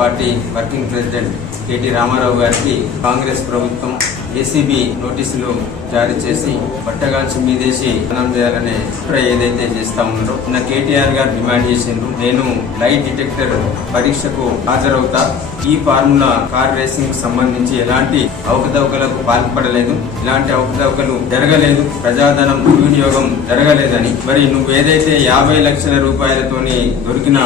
Party working president KT Ramarao గారికి Congress ప్రభుత్వం ACB నోటీసులు జారీ చేసి పట్టగాల్చి మీదేసి స్నానం చేయాలనే ఏదైతే చేస్తా ఉన్నారో నా కేటీఆర్ గారు డిమాండ్ చేసిండ్రు. నేను లైట్ డిటెక్టర్ పరీక్షకు హాజరవుతా, ఈ ఫార్ములా కార్ రేసింగ్ సంబంధించి ఎలాంటి అవకతవకలకు పాల్పడలేదు, ఇలాంటి అవకతవకలు జరగలేదు, ప్రజాధనం దుర్వినియోగం జరగలేదని. మరి నువ్వు ఏదైతే 50 లక్షల రూపాయలతోని దొరికిన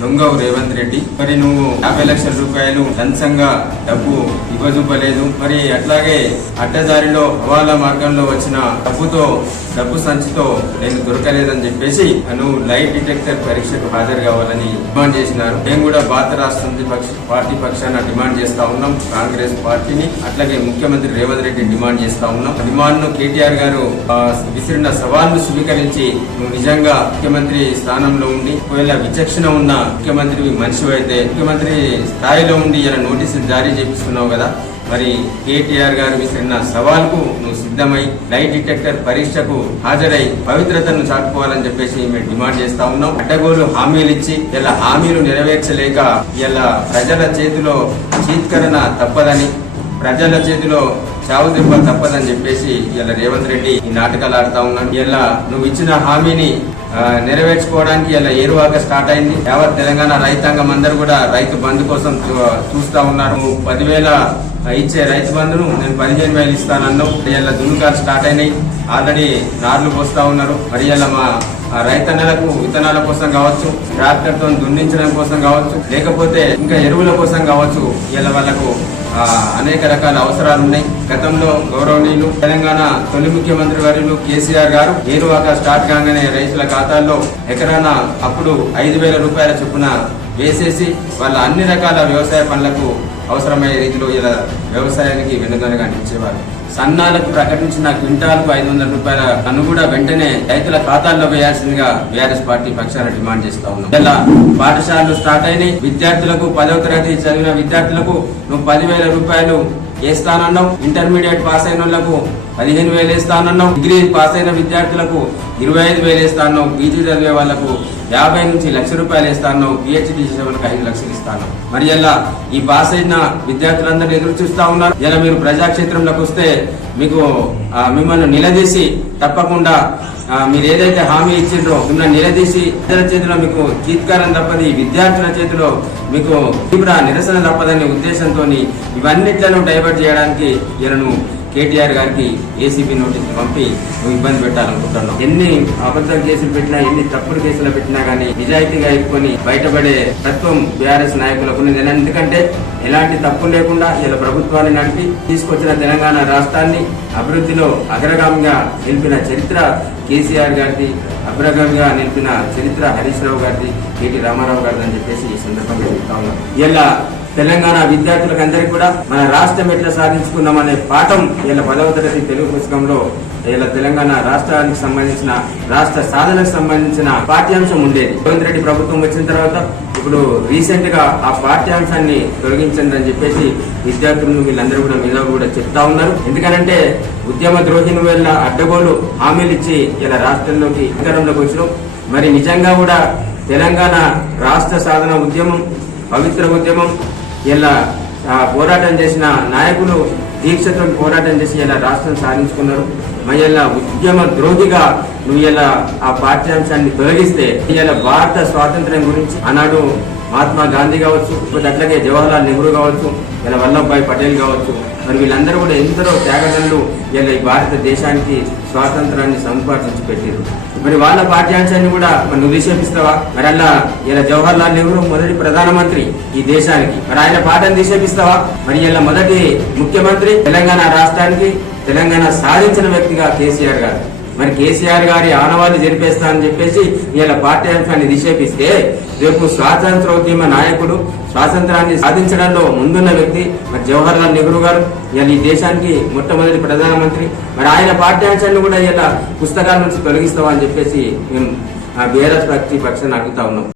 దొంగవు రేవంత్ రెడ్డి, మరి నువ్వు 50 లక్షల రూపాయలు లంచంగా డబ్బు ఇవ్వజూపలేదు, మరి అట్లాగే అడ్డదారిలో హవాలా మార్గంలో వచ్చిన డబ్బు సంచితో నేను దొరకలేదని చెప్పేసి నువ్వు లైట్ డిటెక్టర్ పరీక్షకు హాజరు కావాలని డిమాండ్ చేసినారు. మేము కూడా భారత రాష్ట్ర పార్టీ పక్షాన డిమాండ్ చేస్తా ఉన్నాం, కాంగ్రెస్ పార్టీని అట్లాగే ముఖ్యమంత్రి రేవంత్ రెడ్డి డిమాండ్ చేస్తా ఉన్నాం. డిమాండ్ ను కేటీఆర్ గారు విసిరిన సవాల్ను స్వీకరించి నువ్వు నిజంగా ముఖ్యమంత్రి స్థానంలో ఉండి ఒకవేళ విచక్షణ ఉన్న ముఖ్యమంత్రి మనిషి అయితే ముఖ్యమంత్రి స్థాయిలో ఉండి ఇలా నోటీసులు జారీ చేపిస్తున్నావు కదా, మరి కేటీఆర్ గారు విసిరిన సవాల్కు నువ్వు సిద్ధమై లైట్ డిటెక్టర్ పరీక్షకు హాజరై పవిత్రతను చాటుకోవాలని చెప్పేసి మేము డిమాండ్ చేస్తా ఉన్నాం. అడ్డగోలు హామీలు ఇచ్చి ఇలా హామీలు నెరవేర్చలేక ఇలా ప్రజల చేతిలో చీత్కరణ తప్పదని, ప్రజల చేతిలో చావు దెబ్బ తప్పదని చెప్పేసి ఇలా రేవంత్ రెడ్డి ఈ నాటకాలు ఆడుతా ఉన్నాడు. ఇలా నువ్వు ఇచ్చిన హామీని నెరవేర్చుకోవడానికి ఇలా ఏరువాక స్టార్ట్ అయింది. యావత్ తెలంగాణ రైతాంగం అందరూ కూడా రైతు బంధు కోసం చూస్తా ఉన్నారు. 10,000 ఇచ్చే రైతు బంధును నేను 15,000 ఇస్తానన్నావు. ఇలా దున్నుకాలు స్టార్ట్ అయినాయి, ఆల్రెడీ నార్లు పోస్తా ఉన్నారు. మరి ఇలా మా రైతన్నలకు విత్తనాల కోసం కావచ్చు, ట్రాక్టర్ తో దున్నించడం కోసం కావచ్చు, లేకపోతే ఇంకా ఎరువుల కోసం కావచ్చు, ఇలా వాళ్ళకు అనేక రకాల అవసరాలు ఉన్నాయి. గతంలో గౌరవనీయులు తెలంగాణ తొలి ముఖ్యమంత్రి వర్యులు కేసీఆర్ గారు ఏరువాక స్టార్ట్ కాగానే రైతుల ఖాతాల్లో ఎకరాన అప్పుడు 5,000 రూపాయల చొప్పున వేసేసి వాళ్ళ అన్ని రకాల వ్యవసాయ పనులకు అవసరమయ్యే రీతిలో ఇలా వ్యవసాయానికి వెనుదనగా నిలిచేవారు. సన్నాలకు ప్రకటించిన క్వింటాల్కు 500 రూపాయల అను కూడా వెంటనే రైతుల ఖాతాల్లో వేయాల్సిందిగా బీఆర్ఎస్ పార్టీ పక్షాన డిమాండ్ చేస్తా ఉన్నాం. ఇలా పాఠశాలలు స్టార్ట్ అయినాయి. విద్యార్థులకు 10వ తరగతి చదివిన విద్యార్థులకు నువ్వు 10,000 రూపాయలు వేస్తానన్నావు. ఇంటర్మీడియట్ పాస్ అయిన వాళ్లకు 15,000 వేస్తానన్నావు. డిగ్రీ పాస్ అయిన విద్యార్థులకు 25,000 వేస్తాన్నావు. పీజీ చదివే వాళ్లకు 50 నుంచి 1,00,000 రూపాయలు వేస్తాను. పిహెచ్డీ చేసే వాళ్ళకి 5 లక్షలు ఇస్తాను. మరి ఇలా ఈ పాస్ అయిన విద్యార్థులందరూ ఎదురు చూస్తా ఉన్నారు. ఇలా మీరు ప్రజాక్షేత్రంలోకి వస్తే మీకు మిమ్మల్ని నిలదీసి తప్పకుండా మీరు ఏదైతే హామీ ఇచ్చిండ్రో మిమ్మల్ని నిలదీసి ఇతర చేతిలో మీకు చీత్కారం తప్పది, విద్యార్థుల చేతిలో మీకు తీవ్ర నిరసన తప్పదనే ఉద్దేశంతో ఇవన్నిట్లను డైవర్ట్ చేయడానికి ఈయనను కేటీఆర్ గారికి ఏసీబీ నోటీసులు పంపి నువ్వు ఇబ్బంది పెట్టాలనుకుంటున్నావు. ఎన్ని అబద్ధం కేసులు పెట్టినా, ఎన్ని తప్పుడు కేసులు పెట్టినా గానీ నిజాయితీగా ఇరుకొని బయటపడే తత్వం బీఆర్ఎస్ నాయకులకు ఉంది. ఎందుకంటే ఎలాంటి తప్పు లేకుండా ఇలా ప్రభుత్వాన్ని నడిపి తీసుకొచ్చిన తెలంగాణ రాష్ట్రాన్ని అభివృద్ధిలో అగ్రగామిగా నిలిపిన చరిత్ర కేసీఆర్ గారిది, అగ్రగామిగా నిలిపిన చరిత్ర హరీష్ రావు గారిది, కేటీ రామారావు గారిది అని చెప్పేసి ఈ సందర్భంగా చెప్తా ఉన్నాం. ఇలా తెలంగాణ విద్యార్థులకు అందరికీ కూడా మన రాష్ట్రం ఎట్లా సాధించుకుందామనే పాఠం ఇలా 10వ తరగతి తెలుగు పుస్తకంలో ఇలా తెలంగాణ రాష్ట్రానికి సంబంధించిన రాష్ట్ర సాధనకు సంబంధించిన పాఠ్యాంశం ఉండేది. రేవంత్ రెడ్డి ప్రభుత్వం వచ్చిన తర్వాత ఇప్పుడు రీసెంట్ గా ఆ పాఠ్యాంశాన్ని తొలగించండి అని చెప్పేసి విద్యార్థులను వీళ్ళందరూ కూడా మీద కూడా చెప్తా ఉన్నారు. ఎందుకంటే ఉద్యమ ద్రోహిని వల్ల అడ్డగోలు హామీలు ఇచ్చి ఇలా రాష్ట్రంలోకి అధికారంలోకి వచ్చినాం. మరి నిజంగా కూడా తెలంగాణ రాష్ట్ర సాధన ఉద్యమం, పవిత్ర ఉద్యమం, ఇలా పోరాటం చేసిన నాయకులు దీక్షతో పోరాటం చేసి ఇలా రాష్ట్రం సాధించుకున్నారు. మరి ఇలా ఉద్యమ ద్రోహిగా నువ్వు ఇలా ఆ పాఠ్యాంశాన్ని తొలగిస్తే ఇలా భారత స్వాతంత్ర్యం గురించి ఆనాడు మహాత్మా గాంధీ కావచ్చు, అట్లాగే జవహర్లాల్ నెహ్రూ కావచ్చు, ఇలా వల్లభాయ్ పటేల్ కావచ్చు, మరి వీళ్ళందరూ కూడా ఎందరో త్యాగదనులు ఇలా ఈ భారతదేశానికి స్వాతంత్రాన్ని సంపాదించి పెట్టారు. మరి వాళ్ళ పాఠ్యాంశాన్ని కూడా మరి నువ్వు నిషేపిస్తావా? మరి అలా ఇలా జవహర్లాల్ నెహ్రూ మొదటి ప్రధానమంత్రి ఈ దేశానికి, మరి ఆయన పాఠం నిషేపిస్తావా? మరి ఇలా మొదటి ముఖ్యమంత్రి తెలంగాణ రాష్ట్రానికి, తెలంగాణ సాధించిన వ్యక్తిగా కేసీఆర్ గారు, మరి కేసీఆర్ గారి ఆనవాళ్ళు జరిపేస్తా అని చెప్పేసి ఇలా పాఠ్యాంశాన్ని నిషేపిస్తే రేపు స్వాతంత్రోద్యమ నాయకుడు, స్వాతంత్రాన్ని సాధించడంలో ముందున్న వ్యక్తి మరి జవహర్లాల్ నెహ్రూ గారు ఇలా ఈ దేశానికి మొట్టమొదటి ప్రధానమంత్రి, మరి ఆయన పాఠ్యాంశాన్ని కూడా ఇలా పుస్తకాల నుంచి తొలగిస్తామని చెప్పేసి మేము బీఆర్ఎస్ పార్టీ పక్షాన్ని అడుగుతా ఉన్నాం.